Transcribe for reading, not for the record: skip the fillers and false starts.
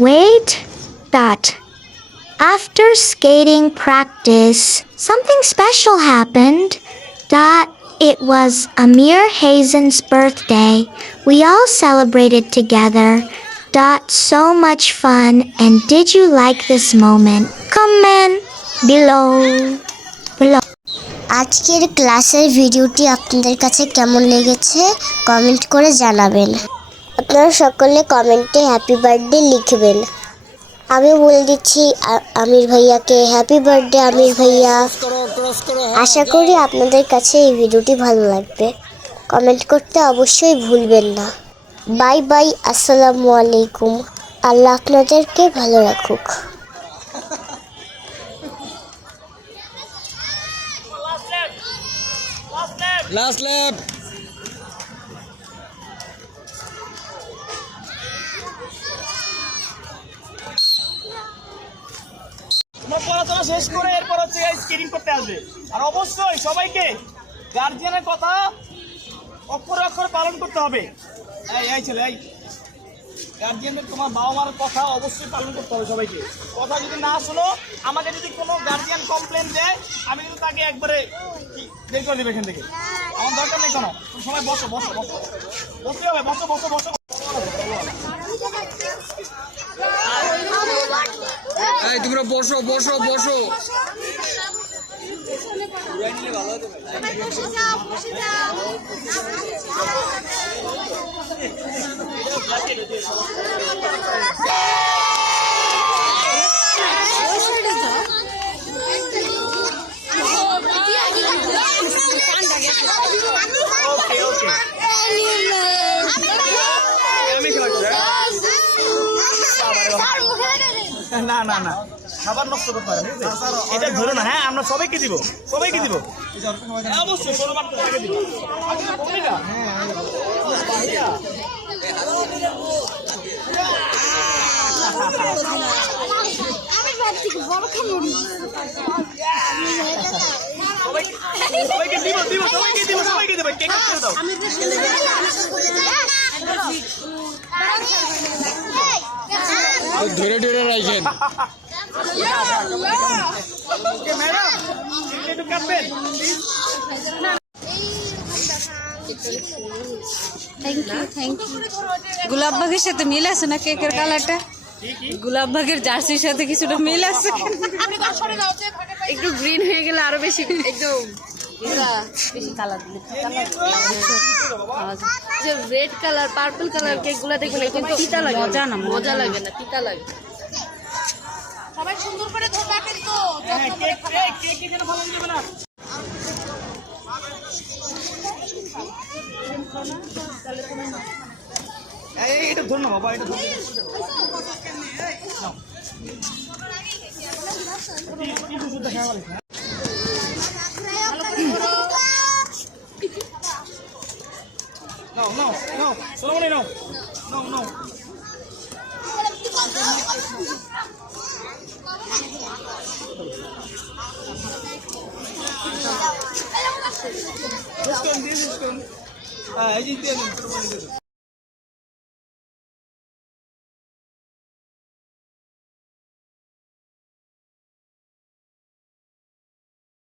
Wait, that. After skating practice, something special happened. It was Amir Hazen's birthday. We all celebrated together. So much fun. And did you like this moment? Comment below. আজকের ক্লাসের ভিডিওটি আপনাদের কাছে কেমন লেগেছে comment করে জানাবেন। আপনারা সকলে কমেন্টে হ্যাপি বার্থডে লিখবেন। আমি বলে দিচ্ছি আমির ভাইয়াকে হ্যাপি বার্থডে আমির ভাইয়া। আশা করি আপনাদের কাছে এই ভিডিওটি ভালো লাগবে। কমেন্ট করতে অবশ্যই ভুলবেন না। বাই বাই, আসসালামু আলাইকুম। আল্লাহ আপনাদেরকে ভালো রাখুক। Last lap. তোমার পড়াশোনা শেষ করে এরপর হচ্ছে স্কেটিং করতে আসবে। আর অবশ্যই সবাইকে গার্জিয়ানের কথা অক্ষরে অক্ষরে পালন করতে হবে। এই ছেলে, এই গার্জিয়ানের তোমার বাবা মার কথা অবশ্যই পালন করতে হবে সবাইকে। কথা যদি না শোনো, আমাকে যদি কোনো গার্জিয়ান কমপ্লেন দেয়, আমি কিন্তু তাকে একবারে বের করে দেবো এখান থেকে। আমার দরকার নেই কোনো। সবাই বসো বসো বসো, বসতে হবে, বসো বসো বসো। এই তোমরা বসো বসো বসো। না না না, খাবার নষ্ট করতে পারে এটা ধরো না। হ্যাঁ, আমরা সবাইকে দিব, সবাইকে দিব অবশ্যই। দিব সবাইকে দিব দিব সবাইকে দিব সবাইকে দেবে। কেক করে দাও। ধরে ধরে রাখেন। গোলাপবাগের সাথে মিল আছে না কেকের কালারটা? গোলাপবাগের জার্সির সাথে কিছুটা মিল আছে। একটু গ্রিন হয়ে গেলে আরো বেশি একদম বেশি কালার দিলে red colour purple colour cake গুলা দেখবেন কিন্তু তিতা লাগে। মজা লাগে না, তিতা লাগে। সবাই সুন্দর করে ধরবা কিন্তু। কেক যেন ভালো দিবে না। এটা ধর না বাবা, এটা ধর। No, no, no. Solomon, no. No, no. This one. I just did it.